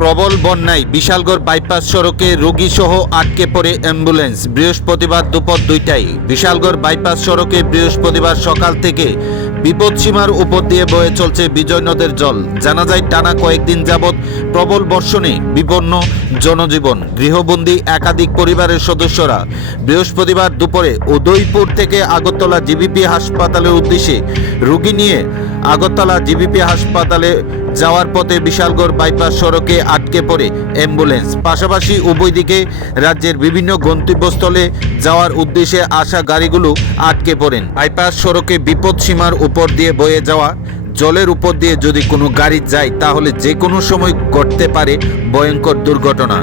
প্রবল বন্যায় বিশালগড় বাইপাস সড়কে রোগীসহ আটকে পড়ে অ্যাম্বুলেন্স। বৃহস্পতিবার দুপুর 2টায় বিশালগড় বাইপাস সড়কে বৃহস্পতিবার সকাল থেকে বিপদসীমার উপর দিয়ে বয়ে চলছে বিজয় নদের জল। জানা যায়, টানা কয়েকদিন যাবৎ প্রবল বর্ষণে বিপন্ন জনজীবন। গৃহবন্দী একাধিক পরিবারের সদস্যরা বৃহস্পতিবার দুপুরে উদয়পুর থেকে আগরতলা জিবিপি হাসপাতালের উদ্দেশ্যে রোগী নিয়ে আগরতলা জিবিপি হাসপাতালে যাওয়ার পথে বিশালগড় বাইপাস সড়কে আটকে পড়ে অ্যাম্বুলেন্স। পাশাপাশি উভয় দিকে রাজ্যের বিভিন্ন গন্তব্যস্থলে যাওয়ার উদ্দেশ্যে আসা গাড়িগুলো আটকে পড়েন। বাইপাস সড়কে বিপদসীমার উপর দিয়ে বয়ে যাওয়া জলের উপর দিয়ে যদি কোনো গাড়ি যায় তাহলে যে কোনো সময় ঘটতে পারে ভয়ঙ্কর দুর্ঘটনা।